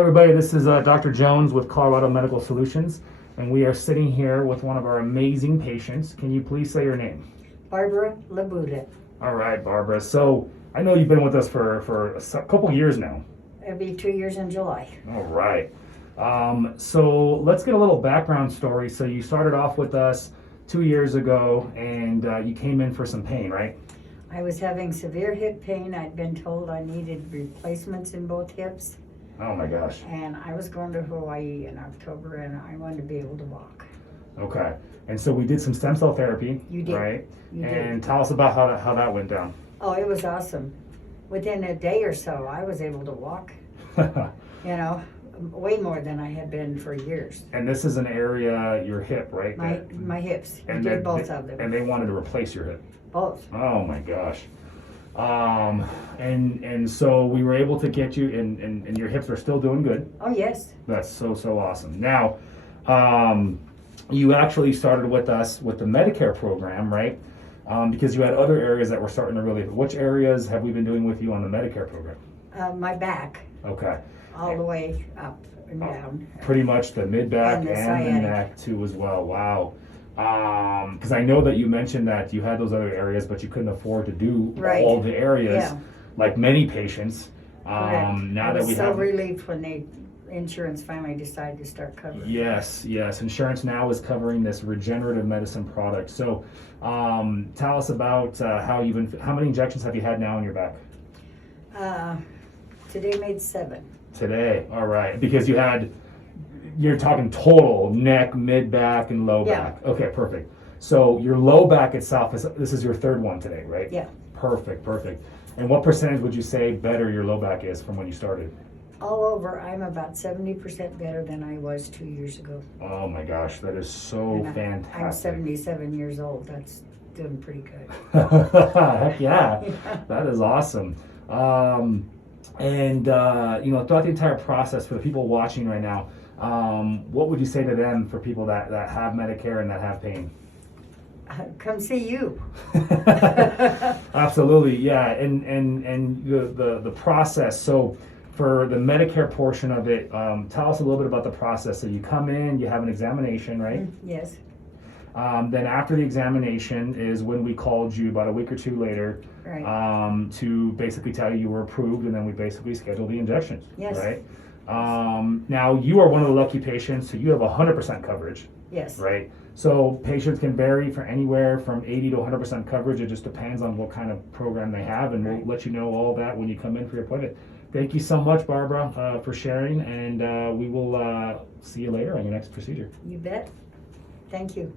everybody, this is Dr. Jones with Colorado Medical Solutions, and we are sitting here with one of our amazing patients. Can you please say your name? Barbara Labuda. All right, Barbara. So I know you've been with us for a couple years now. It'll be 2 years in July. All right. So let's get a little background story. So you started off with us 2 years ago, and you came in for some pain, right? I was having severe hip pain. I'd been told I needed replacements in both hips. Oh my gosh. And I was going to Hawaii in October, and I wanted to be able to walk. Okay. And so we did some stem cell therapy. You did. Right? You and did. tell us about how that went down. Oh, it was awesome. Within a day or so, I was able to walk, way more than I had been for years. And this is an area, your hip, right? My hips. I And did both of them. And they wanted to replace your hip. Both. Oh my gosh. And so we were able to get you, and your hips are still doing good. Oh, yes. That's so awesome. Now, you actually started with us with the Medicare program, right? Because you had other areas that were starting to really. Which areas have we been doing with you on the Medicare program? My back. Okay. All the way up and down. Pretty much the mid-back And the and the neck too as well. Wow. Because I know that you mentioned that you had those other areas, but you couldn't afford to do all the areas, like many patients. Now that we have, relieved when the insurance finally decided to start covering. Yes, insurance now is covering this regenerative medicine product. So, tell us about how many injections have you had now in your back? Today made 7. Today, all right. Because you're talking total neck, mid back, and low back. Okay, perfect. So your low back itself this is your third one today, right? Yeah. Perfect. And what percentage would you say better your low back is from when you started? All over, I'm about 70% better than I was 2 years ago. Oh my gosh, that is so fantastic. I'm 77 years old. That's doing pretty good. Heck yeah, that is awesome. And throughout the entire process, for the people watching right now, what would you say to them for people that have Medicare and that have pain? Come see you. Absolutely, yeah. And the process. So for the Medicare portion of it, tell us a little bit about the process. So you come in, you have an examination, right? Yes. Then after the examination is when we called you about a week or two later, right. To basically tell you were approved, and then we basically schedule the injections. Yes. Right. Now you are one of the lucky patients, so you have 100% coverage. Yes. Right. So patients can vary for anywhere from 80 to 100% coverage. It just depends on what kind of program they have, and we'll let you know all that when you come in for your appointment. Thank you so much, Barbara, for sharing, and we will see you later on your next procedure. You bet. Thank you.